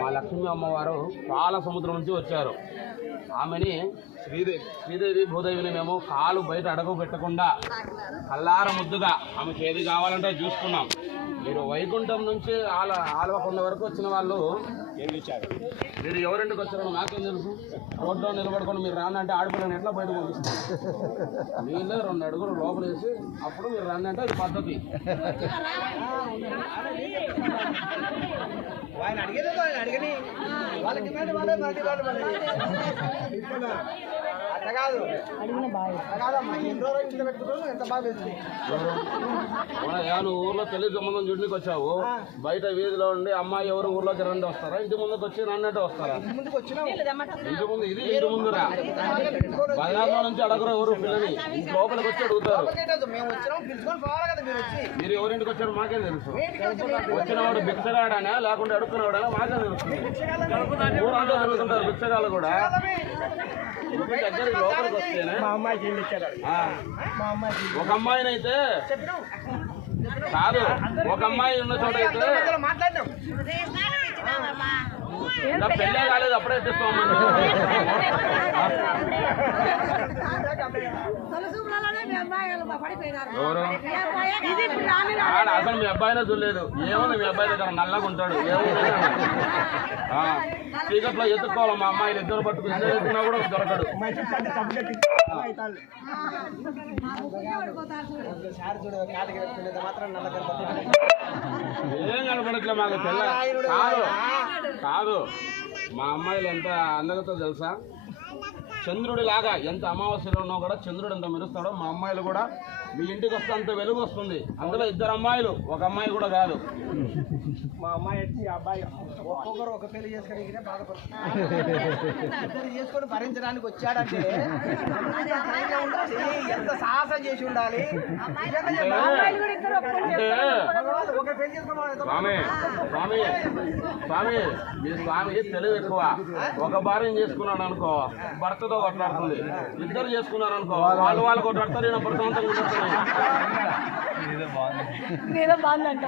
మా లక్ష్మీ అమ్మవారు పాల సముద్రం నుంచి వచ్చారు. ఆమెని శ్రీదేవి భూదేవిని మేము కాలు బయట అడుగు పెట్టకుండా కల్లార ముద్దుగా ఆమెకి ఏది కావాలంటే చూసుకున్నాం. మీరు వైకుంఠం నుంచి ఆలవకొండ వరకు వచ్చిన వాళ్ళు మీరు ఎవరింటికి వచ్చారో నాకేం తెలుసు. రోడ్లో నిలబడుకొని మీరు రానంటే ఆడపిల్లని ఎట్లా బయటకు పంపిస్తారు? మీళ్ళే 2 అడుగులు లోపలేసి అప్పుడు మీరు రానంటే అది పద్ధతి. నువ్వు ఊర్లో పెళ్లి సంబంధం చూడడానికి వచ్చావు, బయట వీధిలో ఉండి అమ్మాయి ఎవరు ఊర్లోకి రండి వస్తారా? ఇంటి ముందుకు వచ్చి రన్నట్టు వస్తారా? ఇంటి ముందు ఇది ఇంటి ముందురా. బజార్లో నుంచి అడగరు ఎవరు పిల్లని, ఇంటి లోపలికి వచ్చి అడుగుతారు. మీరు ఎవరింటికి వచ్చారు మాకేం తెలుసు. వచ్చినవాడు భిక్షగాడనా లేకుంటే అడుక్కునేవాడనా మాకేం తెలుసు. ఊరంతా తిరుగుతుంటారు భిక్షగాళ్ళు కూడా. దగ్గరికి లోపలికి వస్తేనే ఒక అమ్మాయినైతే కాదు, ఒక అమ్మాయి ఉన్న చోట అయితే ఇంకా పెళ్ళే కాలేదు అప్పుడే ఎత్తిస్తామని. ఎవరు అసలు మీ అబ్బాయినే చూడలేదు. ఏముంది మీ అబ్బాయి దగ్గర నల్లగా ఉంటాడు. ఏముంది చీకట్లో ఎత్తుకోవాలి. మా అమ్మాయిలు ఇద్దరు పట్టుకు ఇద్దరు ఎత్తున్నా కూడా దొరకడు. ఏం కనపడట్లే మాకు తెల్ల కాదు కాదు. మా అమ్మాయిలు ఎంత అందరితో తెలుసా? చంద్రుడి లాగా ఎంత అమావాస్యలో ఉన్నా కూడా చంద్రుడు ఎంత మెరుస్తాడో మా అమ్మాయిలు కూడా మీ ఇంటికి వస్తే అంత వెలుగు వస్తుంది. అందులో 2 అమ్మాయిలు, ఒక అమ్మాయి కూడా కాదు. మా అమ్మాయి వచ్చి అబ్బాయి ఒక్కొక్కరు ఒక పెళ్లి చేసుకొని బాధపడుతున్నారు. ఇద్దరు చేసుకొని భరించడానికి వచ్చాడంటే ఎంత సాహసం చేసి ఉండాలి. స్వామి స్వామి స్వామి మీ స్వామి తెలివి ఎక్కువ. ఒక భార్యం చేసుకున్నాడు అనుకో భర్తతో కొట్లాడుతుంది. ఇద్దరు చేసుకున్నారు అనుకో వాళ్ళు కొట్లాడతారు. నేను ప్రశాంతంగా బాగుందంట.